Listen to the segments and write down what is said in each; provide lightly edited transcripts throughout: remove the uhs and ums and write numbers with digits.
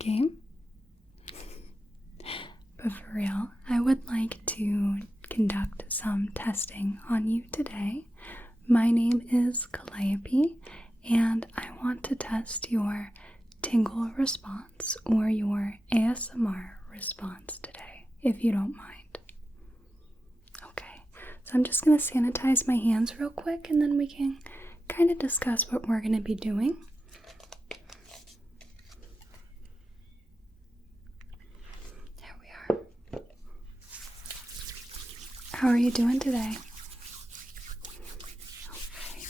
game. But for real, I would like to conduct some testing on you today. My name is Calliope, and I want to test your tingle response or your ASMR response today, if you don't mind. Okay, so I'm just going to sanitize my hands real quick, and then we can kind of discuss what we're going to be doing. There we are. How are you doing today? Okay.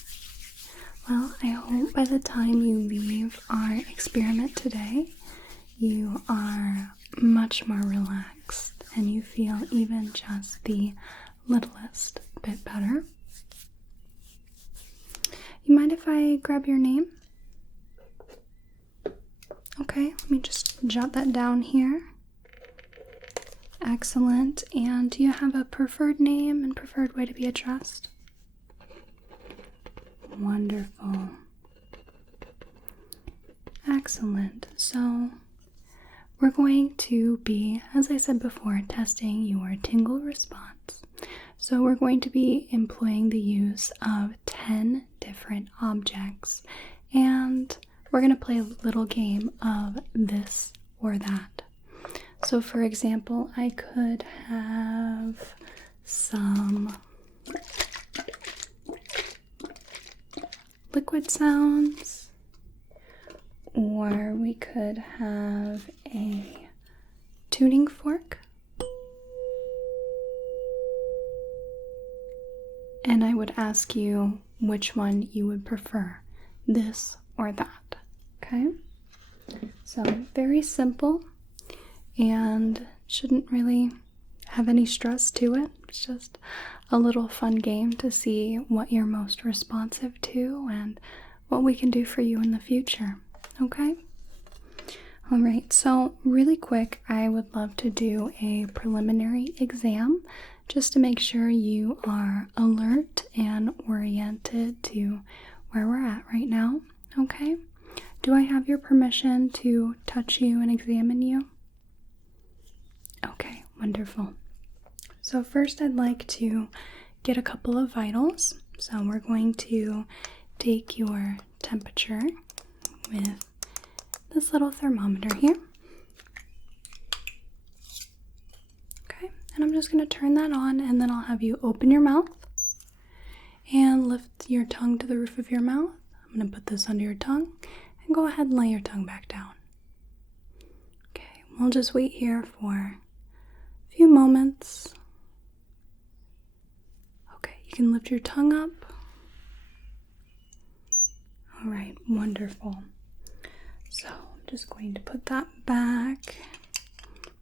Well, I hope by the time you leave our experiment today, you are much more relaxed and you feel even just the littlest bit better. You mind if I grab your name? Okay, let me just jot that down here. Excellent. And do you have a preferred name and preferred way to be addressed? Wonderful. Excellent. So we're going to be, as I said before, testing your tingle response. So we're going to be employing the use of 10 different objects, and we're going to play a little game of this or that. So for example, I could have some liquid sounds, or we could have a tuning fork. And I would ask you which one you would prefer, this or that, okay? So very simple and shouldn't really have any stress to it. It's just a little fun game to see what you're most responsive to and what we can do for you in the future, okay? Alright, so really quick, I would love to do a preliminary exam just to make sure you are alert and oriented to where we're at right now, okay? Do I have your permission to touch you and examine you? Okay, wonderful. So first I'd like to get a couple of vitals. So we're going to take your temperature with this little thermometer here. Okay, and I'm just going to turn that on, and then I'll have you open your mouth and lift your tongue to the roof of your mouth. I'm going to put this under your tongue and go ahead and lay your tongue back down. Okay, we'll just wait here for a few moments. Okay, you can lift your tongue up. All right, wonderful. So I'm just going to put that back,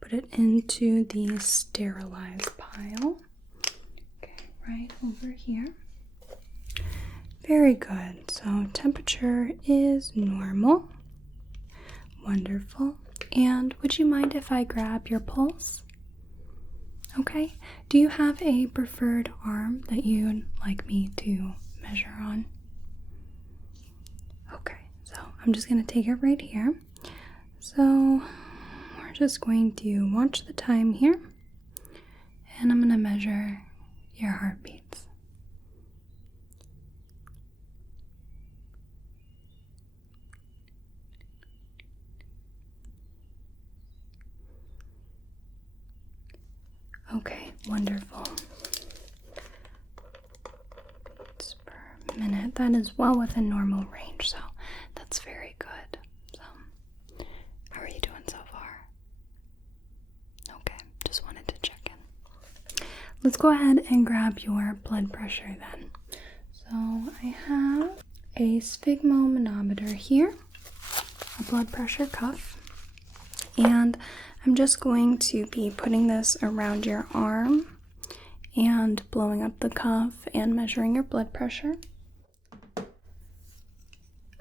put it into the sterilized pile. Okay, right over here. Very good. So temperature is normal. Wonderful. And would you mind if I grab your pulse? Okay. Do you have a preferred arm that you'd like me to measure on? Okay. So I'm just going to take it right here. So we're just going to watch the time here, and I'm going to measure your heartbeats. Okay, wonderful. Beats per minute. That is well within normal range, so that's very good. So, how are you doing so far? Okay, just wanted to check in. Let's go ahead and grab your blood pressure then. So, I have a sphygmomanometer here, a blood pressure cuff, and I'm just going to be putting this around your arm and blowing up the cuff and measuring your blood pressure.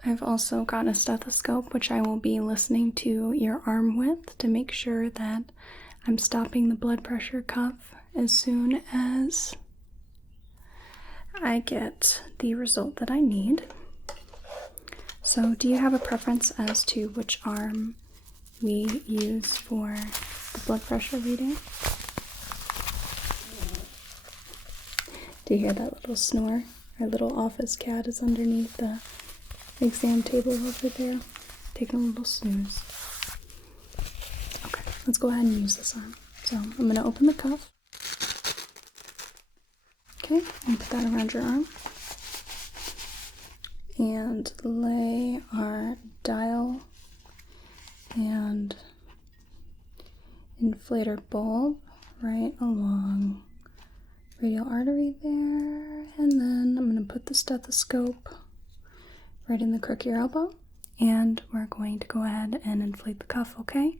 I've also got a stethoscope which I will be listening to your arm with to make sure that I'm stopping the blood pressure cuff as soon as I get the result that I need. So do you have a preference as to which arm we use for the blood pressure reading. Do you hear that little snore? Our little office cat is underneath the exam table over there, taking a little snooze. Okay, let's go ahead and use this arm. So I'm going to open the cuff. Okay, and put that around your arm. And lay our dial and inflator bulb right along radial artery there. And then I'm going to put the stethoscope right in the crook of your elbow. And we're going to go ahead and inflate the cuff, okay?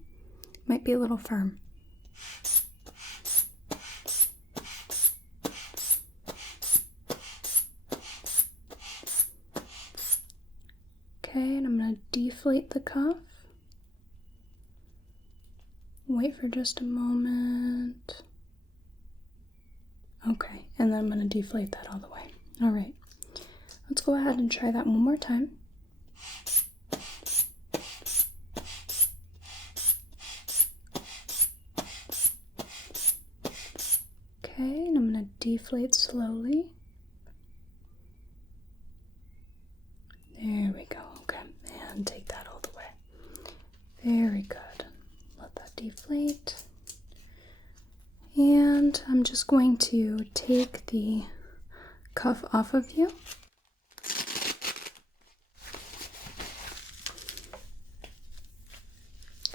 Might be a little firm. Okay, and I'm going to deflate the cuff. Wait for just a moment. Okay, and then I'm going to deflate that all the way. All right, let's go ahead and try that one more time. Okay, and I'm going to deflate slowly. There we go. Okay, and take that all the way. Very good. Let that deflate. And I'm just going to take the cuff off of you.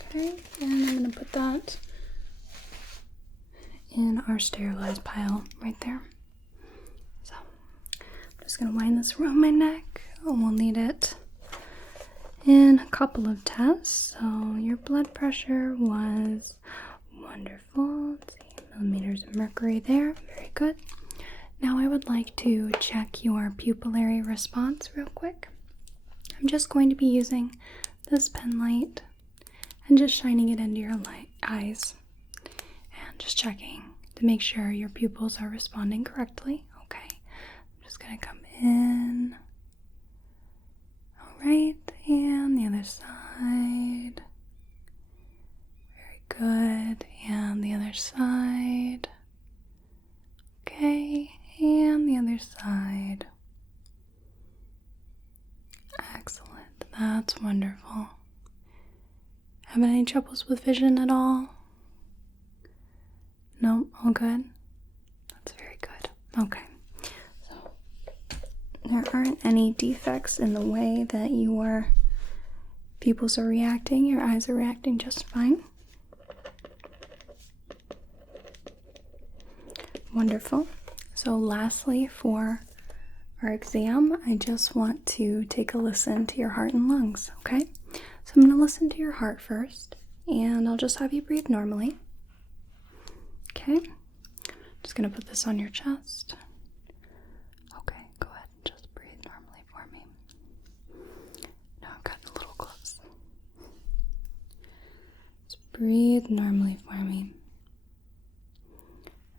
Okay, and I'm going to put that in our sterilized pile right there. So I'm just going to wind this around my neck. We'll need it in a couple of tests. So your blood pressure was wonderful. Let's see, millimeters of mercury there. Very good. Now I would like to check your pupillary response real quick. I'm just going to be using this Penlight and just shining it into your eyes and just checking to make sure your pupils are responding correctly. Okay, I'm just going to come in. Alright, and the other side. Very good, and the other side. Okay, and the other side. Excellent, that's wonderful. Having any troubles with vision at all? No, all good? That's very good. Okay. There aren't any defects in the way that your pupils are reacting. Your eyes are reacting just fine. Wonderful. So lastly, for our exam, I just want to take a listen to your heart and lungs, okay? So I'm going to listen to your heart first, and I'll just have you breathe normally. Okay? Just going to put this on your chest. Breathe normally for me.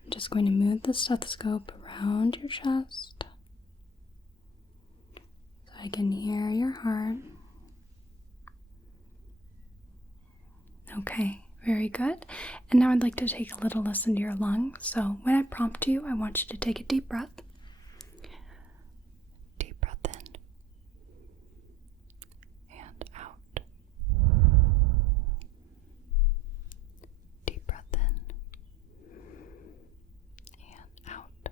I'm just going to move the stethoscope around your chest so I can hear your heart. Okay, very good. And now I'd like to take a little listen to your lungs. So when I prompt you, I want you to take a deep breath. Deep breath in and out. Deep breath in and out.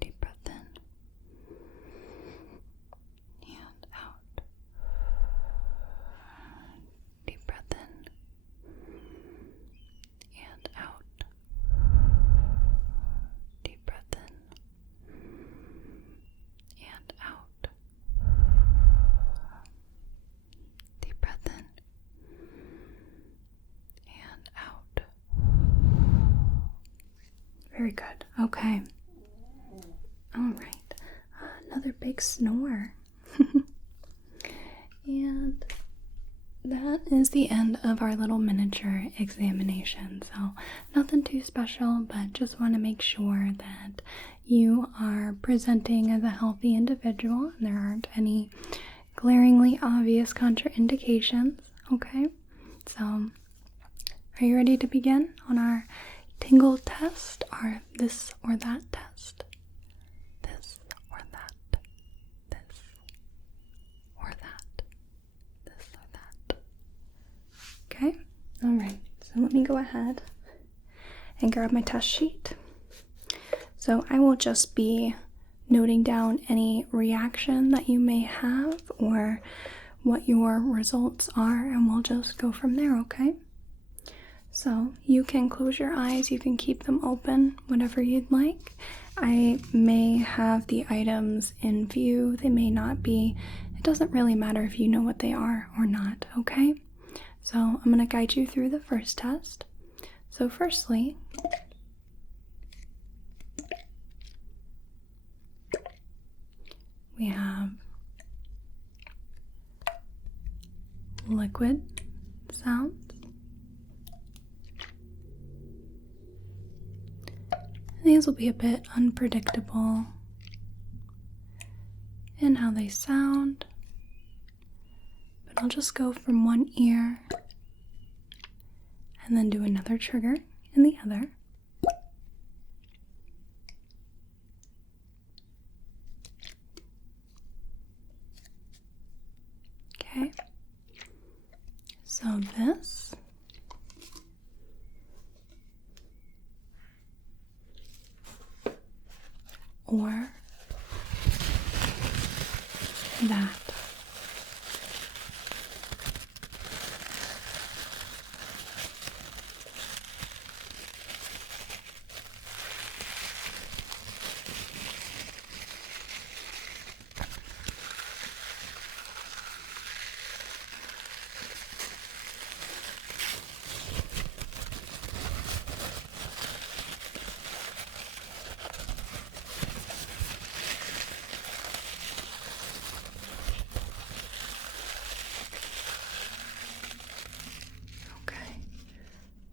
Deep breath in and out. Deep breath in and out. Deep breath in and out. Deep breath in and out. Very good. Okay. All right. Another big snore. And that is the end of our little miniature examination. So nothing too special, but just want to make sure that you are presenting as a healthy individual and there aren't any glaringly obvious contraindications, okay? So, are you ready to begin on our tingle test, our this or that test? This or that, this or that, this or that. Okay? Alright, so let me go ahead and grab my test sheet. So I will just be noting down any reaction that you may have or what your results are, and we'll just go from there, okay? So you can close your eyes, you can keep them open, whatever you'd like. I may have the items in view, they may not be. It doesn't really matter if you know what they are or not, okay? So I'm going to guide you through the first test. So firstly, we have liquid sounds. These will be a bit unpredictable in how they sound, but I'll just go from one ear and then do another trigger in the other. Okay, so this or that.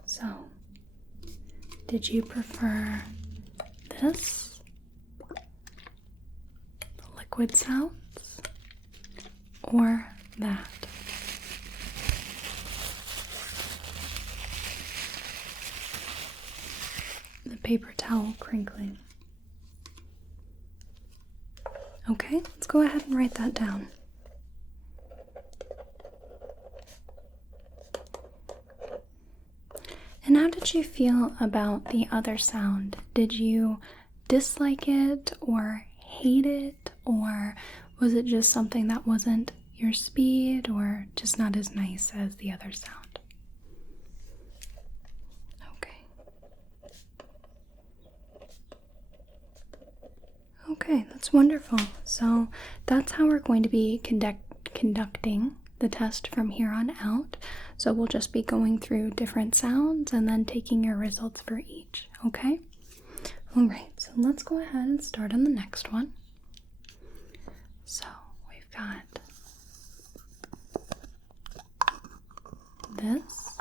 So, did you prefer this, the liquid sounds, or that? The paper towel crinkling. Okay, let's go ahead and write that down. And how did you feel about the other sound? Did you dislike it or hate it, or was it just something that wasn't your speed or just not as nice as the other sound? Okay. Okay, that's wonderful. So that's how we're going to be conducting the test from here on out. So we'll just be going through different sounds and then taking your results for each, okay? Alright, so let's go ahead and start on the next one. So we've got this.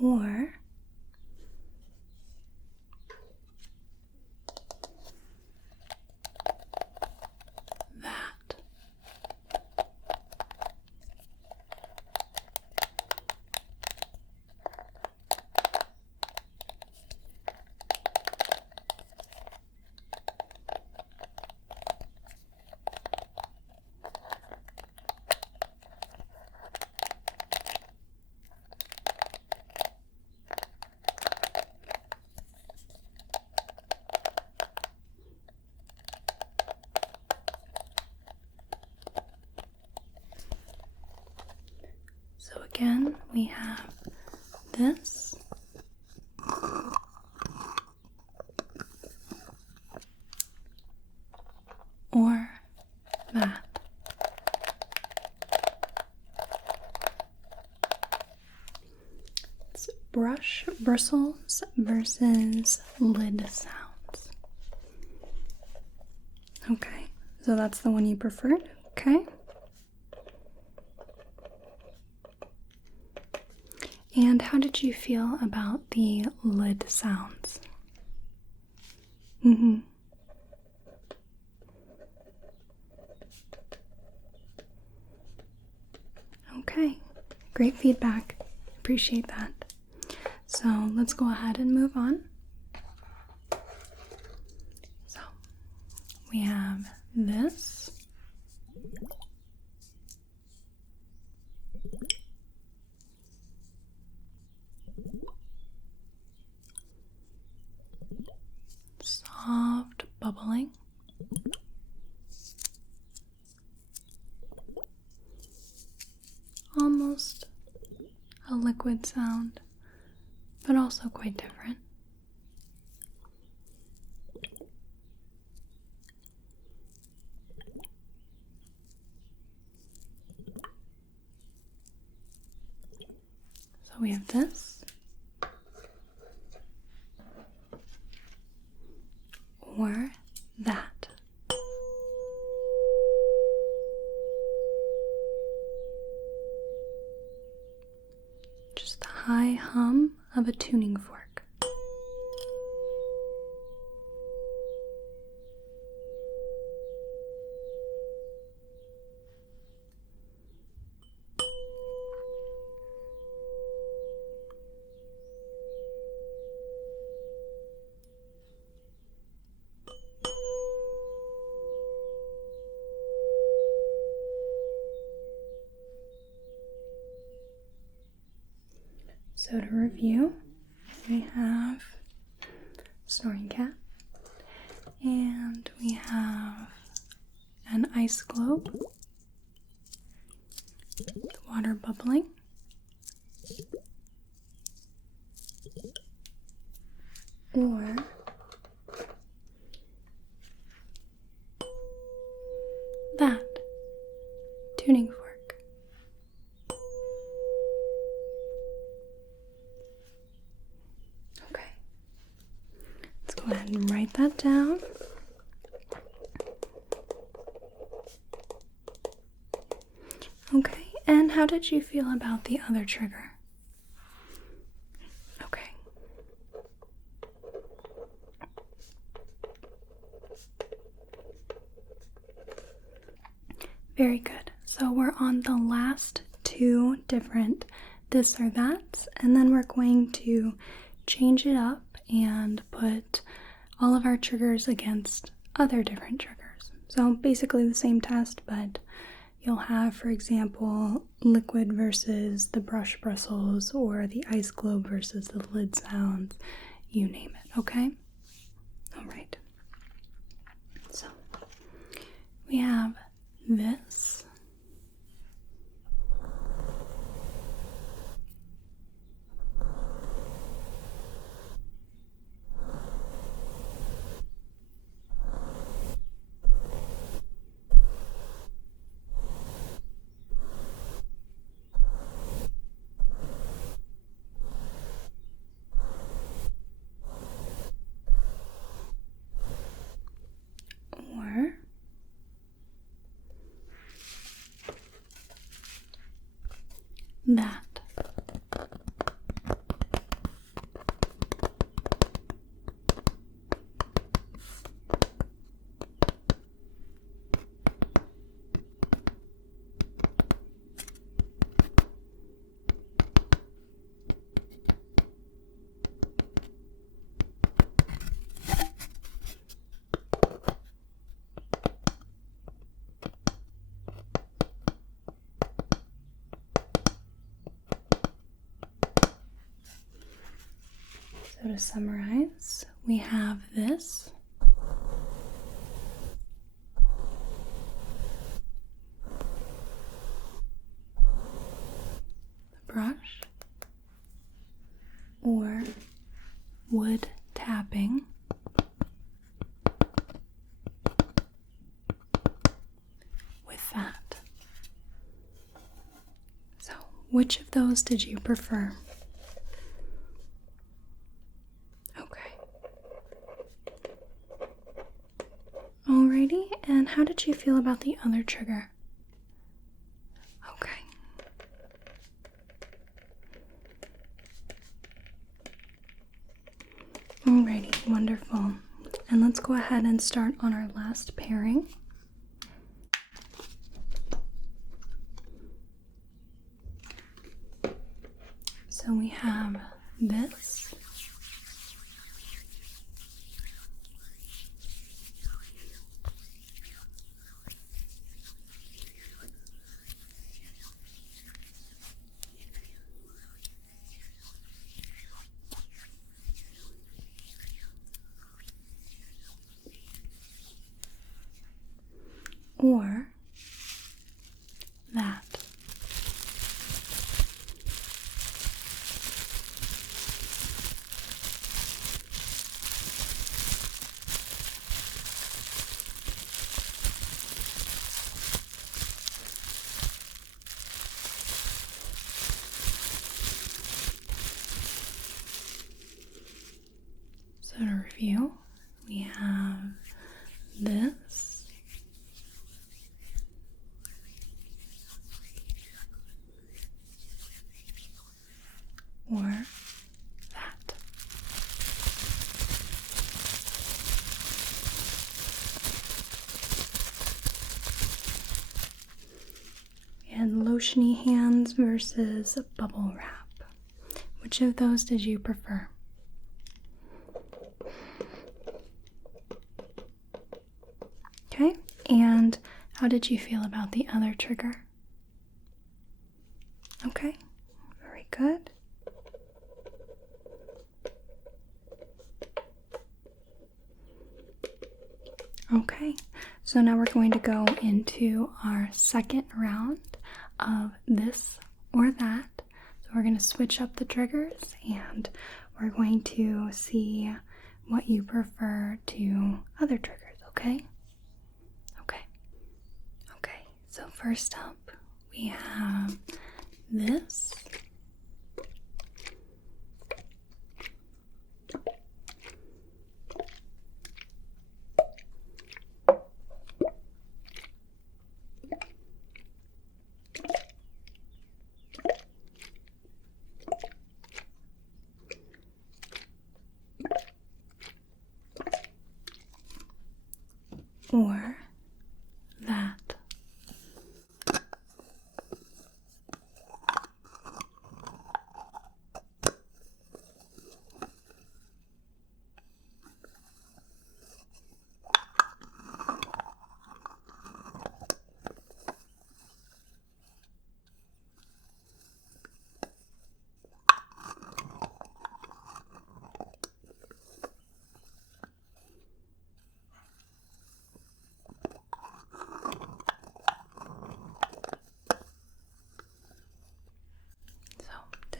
Or that. So again, we have this, or that. brush bristles versus lid sounds. Okay, so that's the one you preferred, okay? And how did you feel about the lid sounds? Okay, great feedback. Appreciate that. So let's go ahead and move on. So we have this. Soft bubbling. Almost a liquid sound, but also quite different. So we have this, or that. Just the high hum of a tuning fork. So to review, we have Snoring Cat, and we have an ice globe, with water bubbling, or that tuning fork. Go ahead and write that down. Okay, and how did you feel about the other trigger? Okay. Very good. So we're on the last two different this or that, and then we're going to change it up and put all of our triggers against other different triggers. So basically the same test, but you'll have, for example, liquid versus the brush bristles, or the ice globe versus the lid sounds, you name it, okay? All right. So we have this. That. So to summarize, we have this, the brush, or wood tapping, with that. So which of those did you prefer? And how did you feel about the other trigger? Okay. Alrighty, wonderful. And let's go ahead and start on our last pairing. So we have this. Or that. So to review, we have this, or that. And lotiony hands versus bubble wrap. Which of those did you prefer? Okay, and how did you feel about the other trigger? Okay, very good. Okay, so now we're going to go into our second round of this or that. So we're going to switch up the triggers and we're going to see what you prefer to other triggers, okay? Okay, so first up we have this. Or that.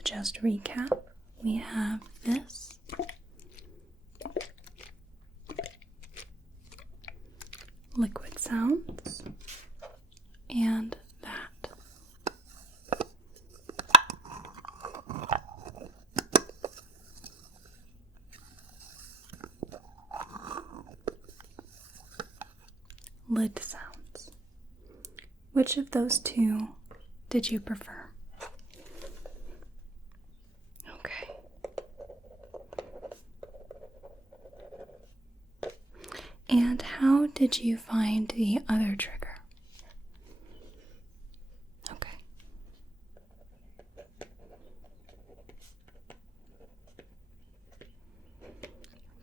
Just recap, we have this, liquid sounds, and that. Lid sounds. Which of those two did you prefer? And how did you find the other trigger? Okay.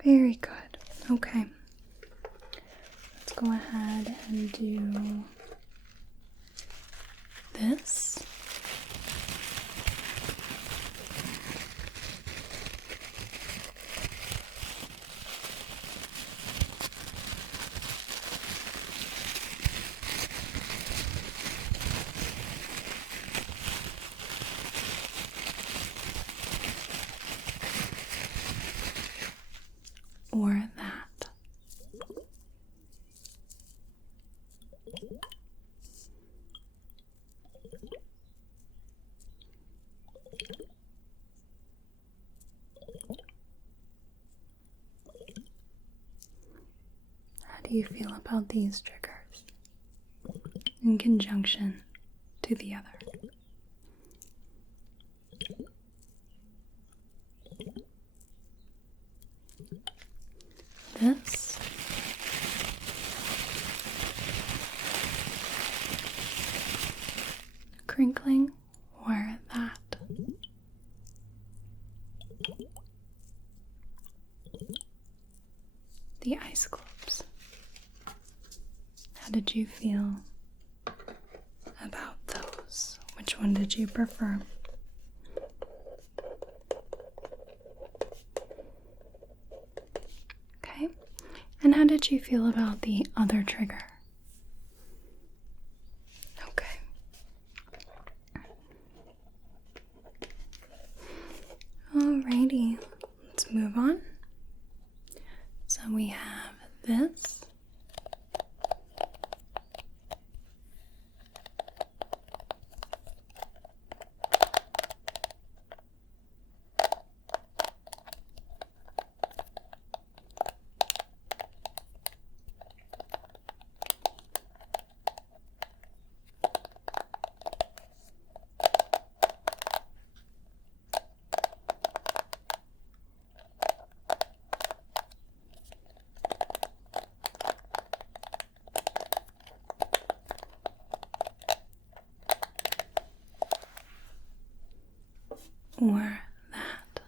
Very good. Okay. Let's go ahead and do this. Or that. How do you feel about these triggers? in conjunction to the other. This crinkling or that. The ice globes. How did you feel about those? Which one did you prefer? Okay. And how did you feel about the other trigger? Okay. Alrighty, let's move on. So we have this. Or that.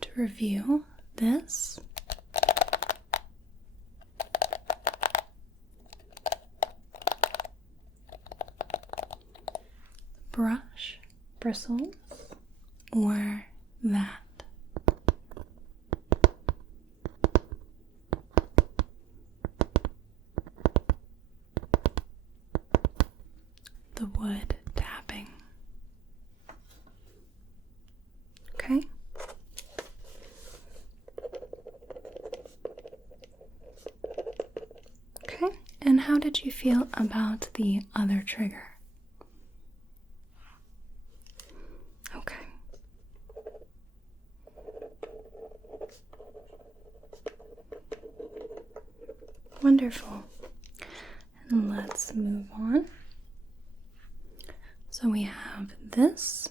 To review this, brush, bristles, or that. The wood tapping. Okay. Okay, and how did you feel about the other trigger? Okay. Wonderful. And let's move on. So we have this.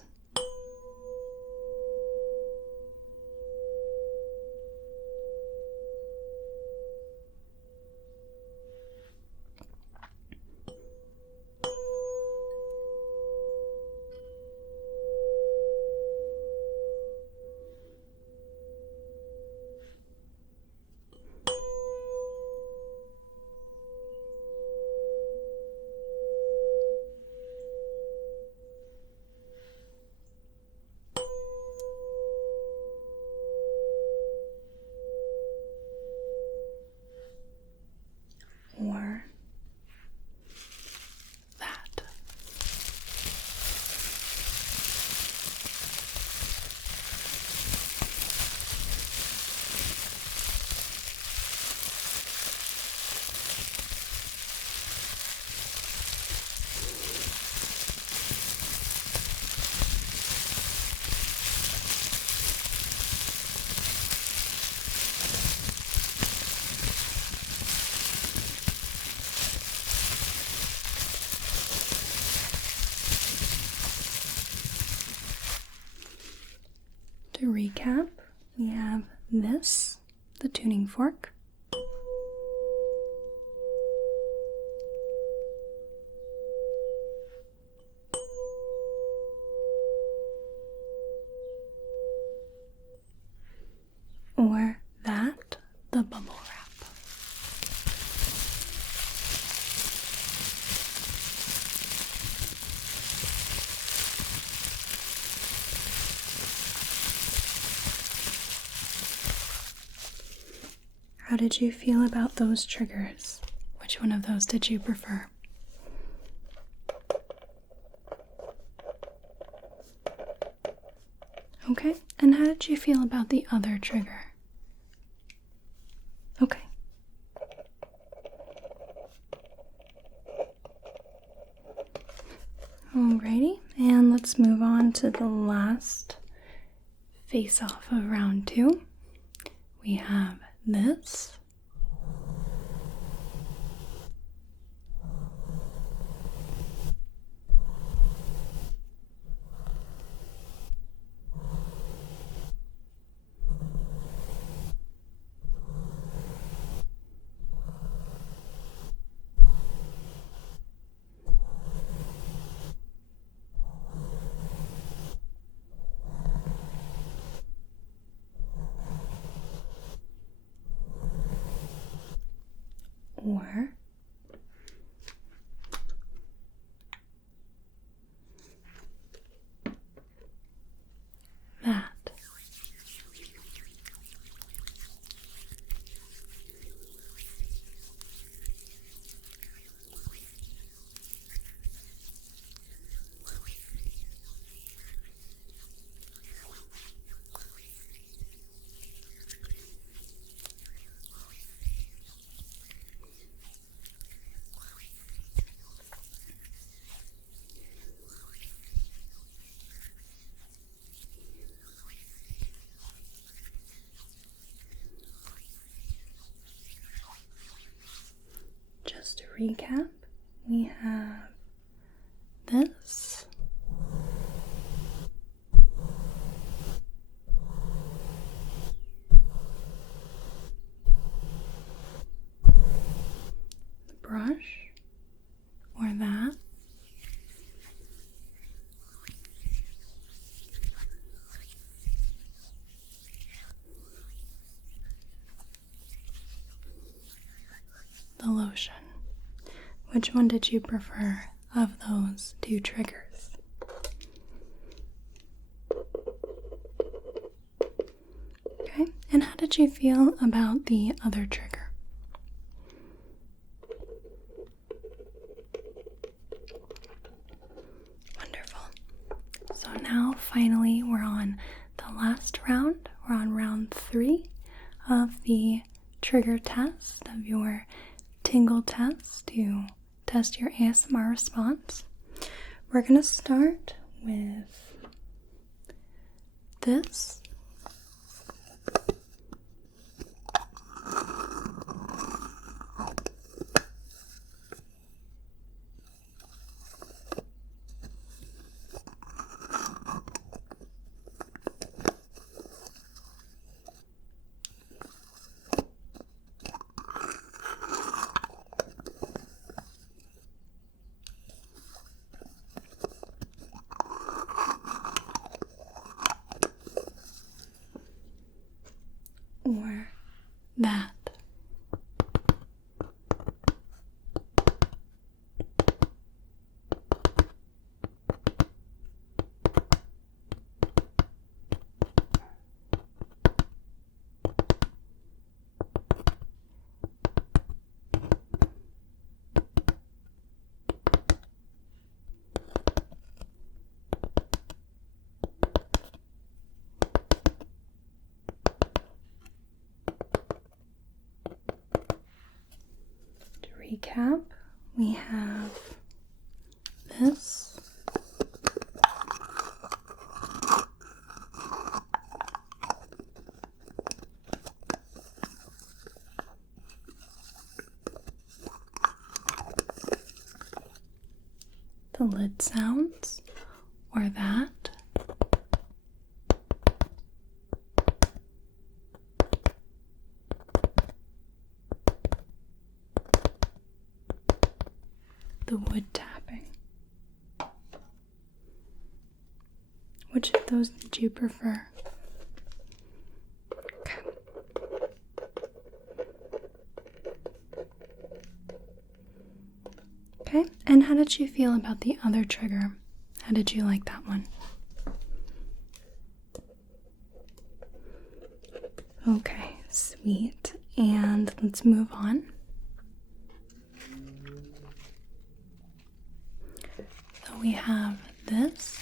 Or that. To recap, we have this, the tuning fork. Or that, the bubble wrap. How did you feel about those triggers? Which one of those did you prefer? Okay, and how did you feel about the other trigger? Okay. Alrighty, and let's move on to the last face off of round 2. We have this. Or that. Just to recap, we have this, the brush, or that, the lotion. Which one did you prefer of those 2 triggers? Okay, and how did you feel about the other trigger? Wonderful. So now finally we're on the last round. We're on round 3 of the trigger test, of your tingle test to test your ASMR response. We're going to start with this. Or that. Recap, we have this, the lid sounds, or that, the wood tapping. Which of those did you prefer? Okay, and how did you feel about the other trigger? How did you like that one? Okay, sweet. And let's move on. So we have this.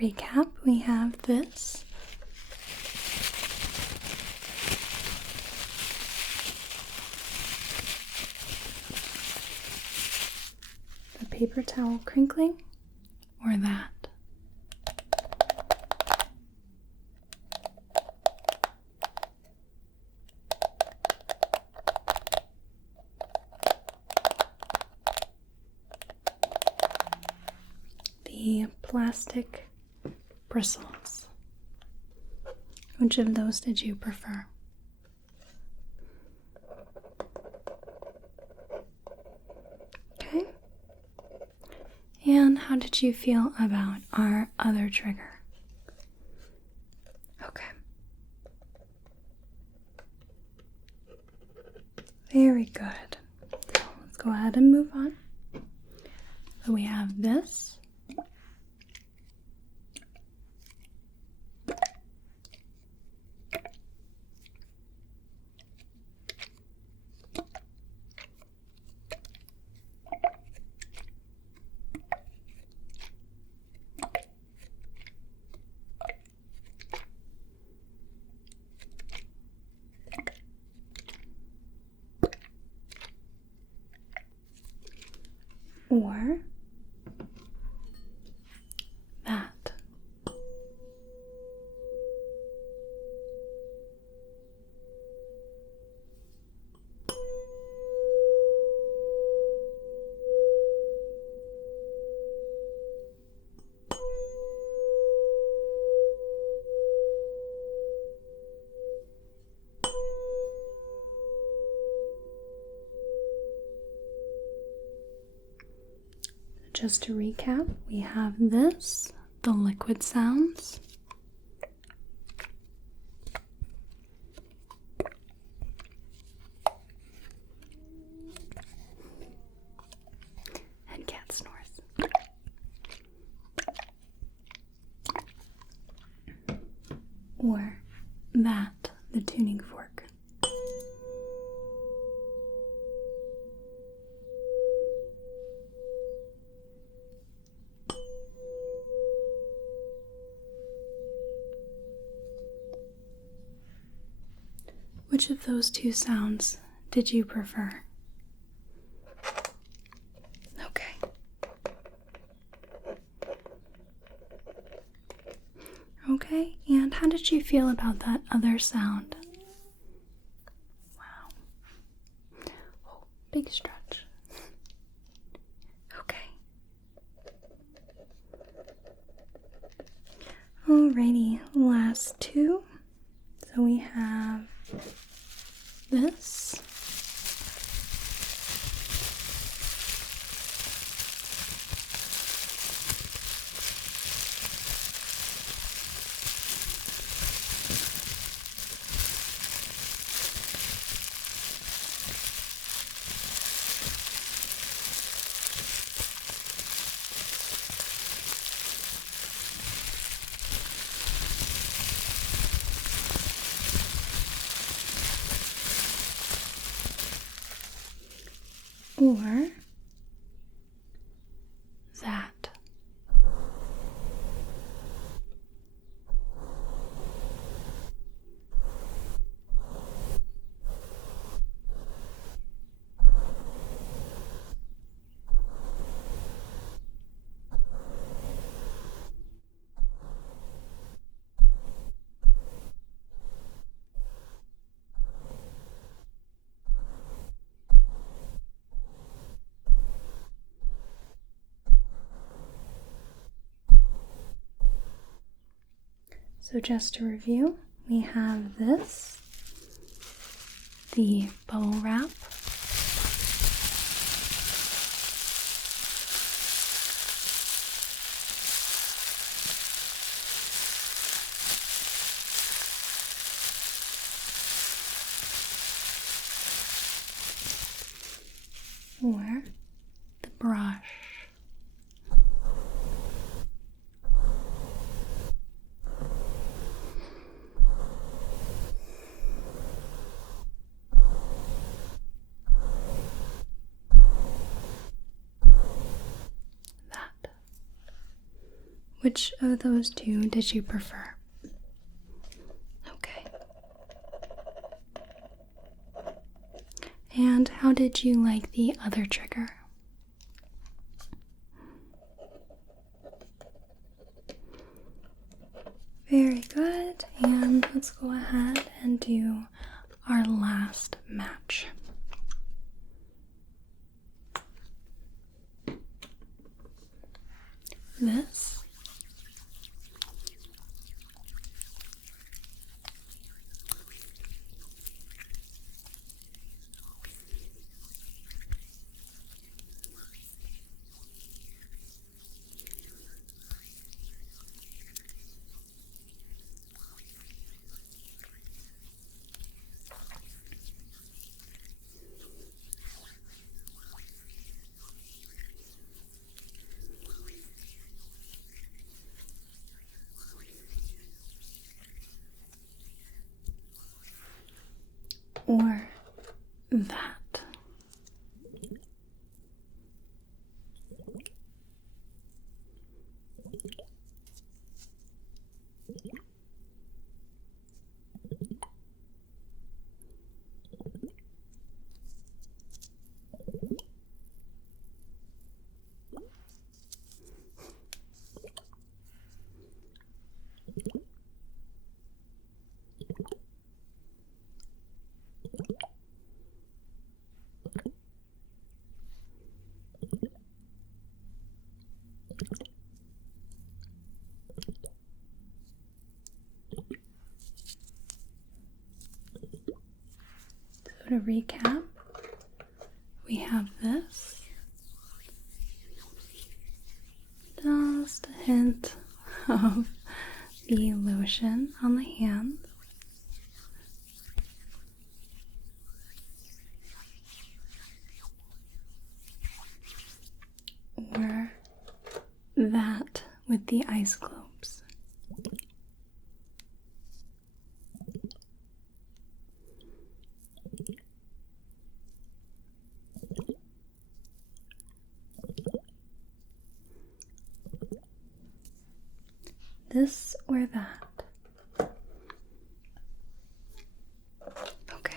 recap, we have this. The paper towel crinkling, or that. The plastic bristles. Which of those did you prefer? Okay. And how did you feel about our other trigger? Okay. Very good. Let's go ahead and move on. So we have this. Or that. Just to recap, we have this, the liquid sounds. And cat snores. Or that, the tuning fork. Which of those two sounds did you prefer? Okay. Okay, and how did you feel about that other sound? Wow. Oh, big stretch. Okay. Alrighty, last two. So we have this. Or that. So just to review, we have this, the bubble wrap, or the brush. which of those two did you prefer? Okay. And how did you like the other trigger? Very good. And let's go ahead and do our last match. This or that. So to recap, we have this, just a hint of the lotion on the hands, or that with the ice globes. This or that. Okay.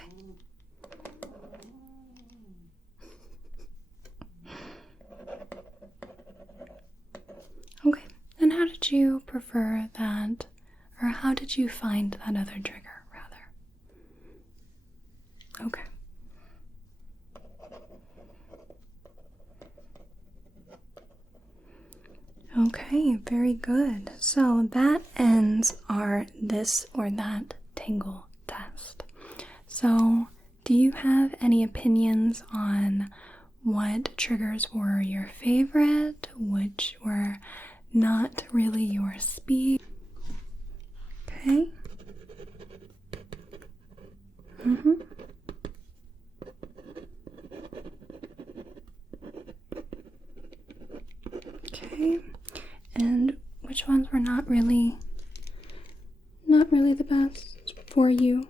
Okay, and how did you prefer that, or how did you find that other trigger, rather? Okay. Okay, very good. So that ends our this or that tingle test. So, do you have any opinions on what triggers were your favorite, which were not really your speed? Okay. Okay. And which ones were not really the best for you?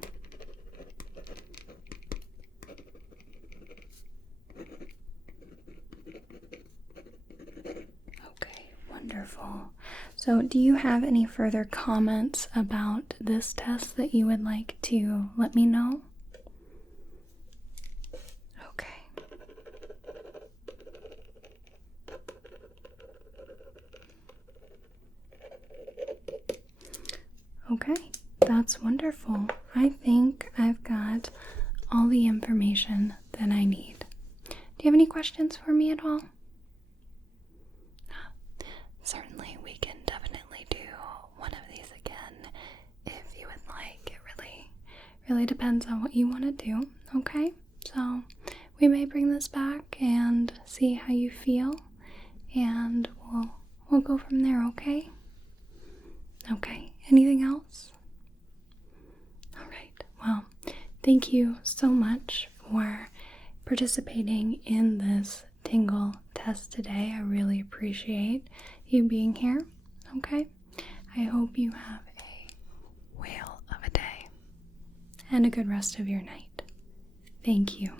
Okay, wonderful. So, do you have any further comments about this test that you would like to let me know? Okay. Okay, that's wonderful. I think I've got all the information that I need. Do you have any questions for me at all? Certainly, we can definitely do one of these again if you would like. It really depends on what you want to do, okay? So, we may bring this back and see how you feel, and we'll go from there, okay? Okay, anything else? Alright, well, thank you so much for participating in this tingle test today. I really appreciate you being here, okay? I hope you have a whale of a day and a good rest of your night. Thank you.